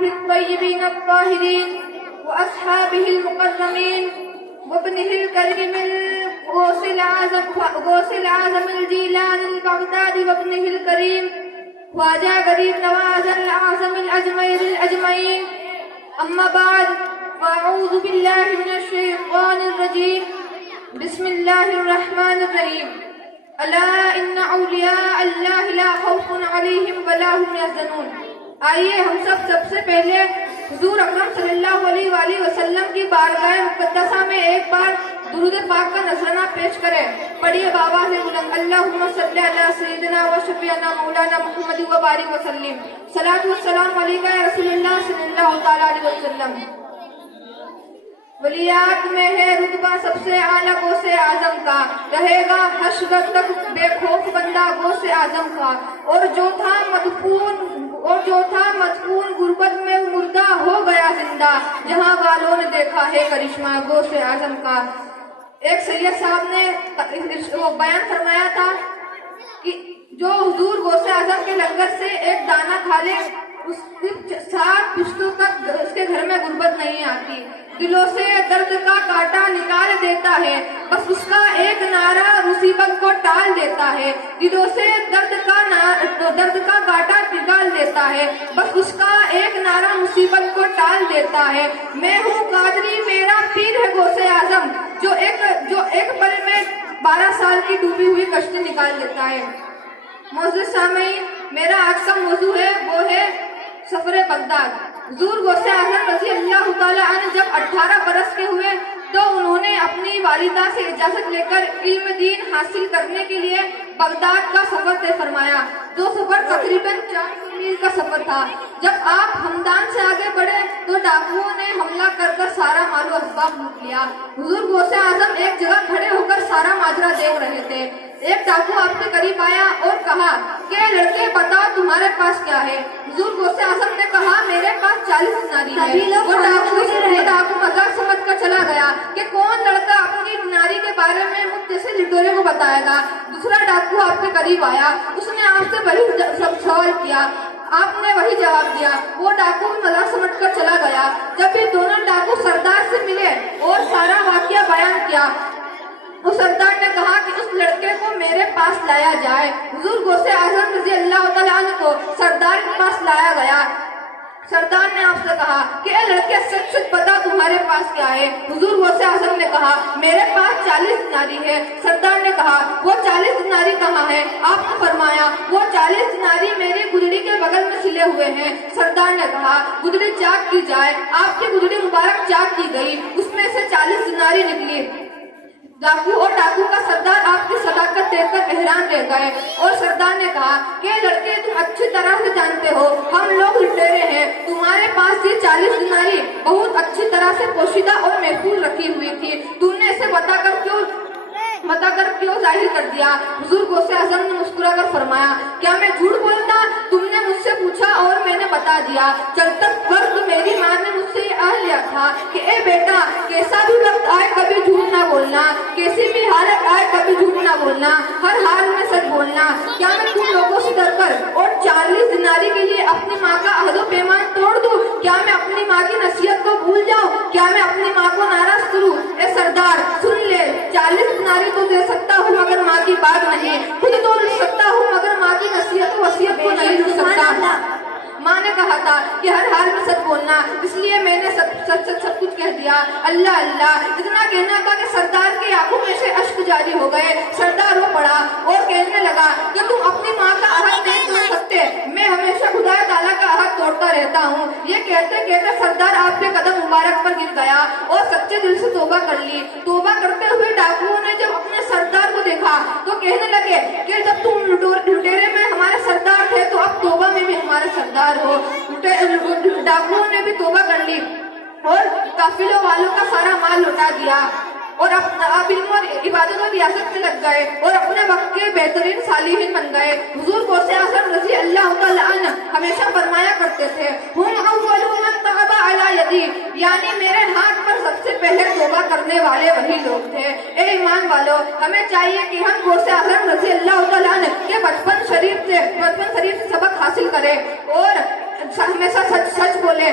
الطيبين الطاهرين وأصحابه المكرمين وابنه الكريم غوث العظم الجيلان البغدادي وابنه الكريم خواجہ غریب نواز الأعظم الأجمعين الأجمعين. أما بعد فأعوذ بالله من الشيطان الرجيم. بسم الله الرحمن الرحيم. ألا إن أولياء الله لا خوف عليهم ولا هم يحزنون. آئیے ہم سب سے پہلے حضور اکرم صلی اللہ علیہ وآلہ وسلم کی بارگاہ مقدسہ میں ایک بار درود پاک کا نذرانہ پیش کریں. پڑھیے بابا سے بلند اللہم صلی علی سیدنا و شفیعنا مولانا محمد و بارک وسلم. صلاۃ والسلام علیکہ یا رسول اللہ صلی اللہ تعالی علیہ وسلم. ولیات میں ہے رتبہ سب سے اعلیٰ غوث اعظم کا، رہے گا حشر تک بے خوف بندہ غوث اعظم کا. اور جو تھا مدفون غربت میں مردہ ہو گیا زندہ، جہاں والوں نے دیکھا ہے کرشمہ غوث اعظم کا. ایک سید صاحب نے بیان فرمایا تھا کہ جو حضور غوث اعظم کے لنگر سے ایک دانہ کھا لے اس 7 پشتوں تک اس کے گھر میں غربت نہیں آتی. دلوں سے درد کا کانٹا نکال دیتا ہے، بس اس کا ایک نعرہ مصیبت کو ٹال دیتا ہے. دلوں سے درد کا کانٹا نکال دیتا ہے، بس اس کا ایک نعرہ مصیبت کو ٹال دیتا ہے. میں ہوں قادری، میرا پیر ہے غوث اعظم، جو ایک پل میں 12 سال کی ڈوبی ہوئی کشتی نکال دیتا ہے. معزز سامعین، میرا آج کا موضوع ہے وہ ہے سفر بغداد. حضور غوث اعظم رضی اللہ تعالی عنہ جب 18 برس کے ہوئے تو انہوں نے اپنی والدہ سے اجازت لے کر علم دین حاصل کرنے کے لیے بغداد کا سفر طے فرمایا. جو سفر تقریباً 400 میل کا سفر تھا. جب آپ ہمدان سے آگے بڑھے تو ڈاکوؤں نے حملہ کر سارا مال و اسباب لوٹ لیا. حضور غوث اعظم ایک جگہ کھڑے ہو کر سارا ماجرا دیکھ رہے تھے. ایک ڈاکو آپ کے قریب آیا اور کہا کہ لڑکے بتاؤ تمہارے پاس کیا ہے. حضور غوث اعظم نے کہا میرے پاس 40 دیناری ہے. وہ ڈاکو مذاق سمجھ کر چلا گیا کہ کون لڑکا اپنی دیناری کے بارے میں مجھ جیسے لٹورے کو بتائے گا. دوسرا ڈاکو آپ کے قریب آیا، اس نے آپ سے وہی سوال کیا، آپ نے وہی جواب دیا. وہ ڈاکو مذاق سمجھ کر چلا گیا. جب یہ دونوں ڈاکو سردار سے ملے اور سارا واقعہ بیان کیا، وہ سردار نے کہا کہ اس لڑکے کو میرے پاس لایا جائے. حضور غوث اعظم رضی اللہ تعالیٰ عنہ کو سردار کے پاس لایا گیا. سردار نے آپ سے کہا کہ اے لڑکے سچ سچ بتا تمہارے پاس کیا ہے. حضور غوث اعظم نے کہا میرے پاس 40 دیناری ہے. سردار نے کہا وہ 40 دیناری کہاں ہے؟ آپ نے فرمایا وہ 40 دیناری میری گدڑی کے بغل میں سلے ہوئے ہیں. سردار نے کہا گدڑی چاک کی جائے. آپ کی گدڑی مبارک چاک کی گئی، اس میں سے 40 دیناری نکلی. ڈاکو اور ڈاکو کا سردار آپ کی صداقت دیکھ کر حیران رہ گئے اور سردار نے کہا کہ لڑکے تم اچھی طرح سے جانتے ہو ہم لوگ لٹیرے ہیں. تمہارے پاس یہ 40 دیناری بہت اچھی طرح سے پوشیدہ اور محفوظ رکھی ہوئی تھی، تم نے اسے بتا کر کیوں ظاہر کر دیا؟ حضور غوث اعظم نے مسکرا کر فرمایا کیا میں جھوٹ بولتا؟ تم نے مجھ سے پوچھا اور میں نے بتا دیا. جب تک وقت میری ماں نے مجھ سے یہ عہد لیا تھا کہ اے بیٹا کیسا بھی وقت آئے کبھی جھوٹ نہ بولنا، کیسی بھی حالت آئے کبھی جھوٹ نہ بولنا، ہر حال میں سچ بولنا. کیا میں تم لوگوں سے ڈر کر اور 40 دیناری کے لیے اپنی ماں کا عہد و پیمان توڑ دوں؟ کیا میں اپنی ماں کی نصیحت کو بھول جاؤں؟ کیا میں اپنی ماں کو ناراض کروں؟ اے سردار سن لے، 40 دیناری تو دے سکتا ہوں مگر ماں کی بات نہیں، خود تو لکھ سکتا ہوں مگر ماں کی نصیحت و وصیت کو نہیں لکھ سکتا. ماں نے کہا تھا کہ ہر حال میں سچ بولنا، اس لیے میں نے سب کچھ کہہ دیا. اللہ اللہ اتنا کہنا تھا کہ سردار کی آنکھوں میں سے اشک جاری ہو گئے. سردار رو پڑا اور کہنے لگا کہ تم اپنی ماں کا عہد نہیں توڑ سکتے، میں ہمیشہ خدا تعالیٰ کا عہد توڑتا رہتا ہوں. یہ کہتے کہتے سردار آپ کے قدم مبارک پر گر گیا اور سچے دل سے توبہ کر لی. توبہ کرتے ہوئے ڈاکوؤں نے جب اپنے سردار کو دیکھا تو کہنے لگے کہ جب تم لٹیرے میں ہمارے سردار تھے تو اب توبہ میں بھی ہمارے سردار ہو. ڈاکوؤں نے بھی توبہ کر لی اور قافلوں والوں کا سارا مال لوٹا دیا اور اب علم اور عبادت و ریاست میں لگ گئے اور اپنے وقت کے بہترین صالحین بن گئے. حضور غوث اعظم رضی اللہ تعالیٰ عنہ ہمیشہ فرمایا کرتے تھے ہم اول من تاب علی یدی، یعنی میرے ہاتھ پر سب سے پہلے توبہ کرنے والے وہی لوگ تھے. اے ایمان والو، ہمیں چاہیے کہ ہم غوث اعظم رضی اللہ تعالیٰ عنہ کے بچپن شریف سے سبق حاصل کریں اور ہمیشہ سچ بولیں